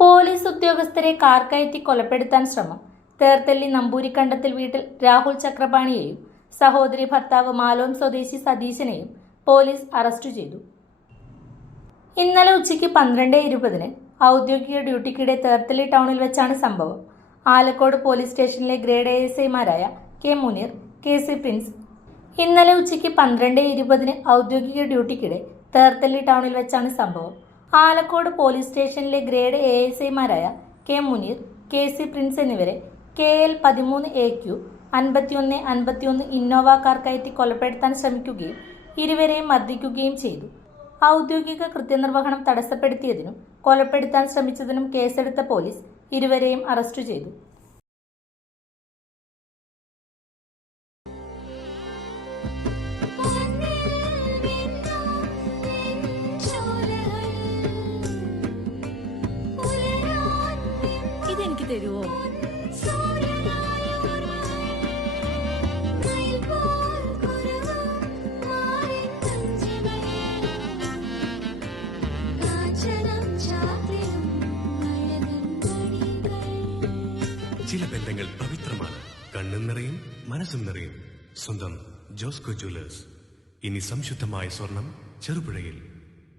Police ഉദ്യോഗസ്ഥരെ car കയറ്റി കൊലപ്പെടുത്താൻ ശ്രമം. തേർത്തല്ലി നമ്പൂരിക്കണ്ടത്തിൽ വീട്ടിൽ രാഹുൽ ചക്രപാണിയെയും സഹോദരി ഭർത്താവ് മാലോം സ്വദേശി സതീശനെയും പോലീസ് അറസ്റ്റ് ചെയ്തു. ഇന്നലെ ഉച്ചയ്ക്ക് 12:20 ഔദ്യോഗിക ഡ്യൂട്ടിക്കിടെ തേർത്തല്ലി ടൗണിൽ വെച്ചാണ് സംഭവം. ആലക്കോട് പോലീസ് സ്റ്റേഷനിലെ ഗ്രേഡ് ASIമാരായ കെ മുനീർ, KC പ്രിൻസ് ഇന്നലെ ഉച്ചയ്ക്ക് 12:20 ഔദ്യോഗിക ഡ്യൂട്ടിക്കിടെ തേർത്തല്ലി ടൗണിൽ വെച്ചാണ് സംഭവം. ആലക്കോട് പോലീസ് സ്റ്റേഷനിലെ ഗ്രേഡ് ASIമാരായ കെ മുനീർ, KC പ്രിൻസ് എന്നിവരെ KL 13AQ 5151 ഇന്നോവ കാർ കയറ്റി കൊലപ്പെടുത്താൻ ശ്രമിക്കുകയും ഇരുവരെയും മർദ്ദിക്കുകയും ചെയ്തു. ഔദ്യോഗിക കൃത്യനിർവഹണം തടസ്സപ്പെടുത്തിയതിനും കൊലപ്പെടുത്താൻ ശ്രമിച്ചതിനും കേസെടുത്ത പോലീസ് ഇരുവരെയും അറസ്റ്റ് ചെയ്തു. ഇതെനിക്ക് തരുമോ? ചില ബന്ധങ്ങൾ പവിത്രമാണ്. കണ്ണും നിറയും മനസ്സും നിറയും. സ്വന്തം ജോസ്കോ ജ്വല്ലേഴ്സ്. ഇനി സംശുദ്ധമായ സ്വർണം ചെറുപുഴയിൽ.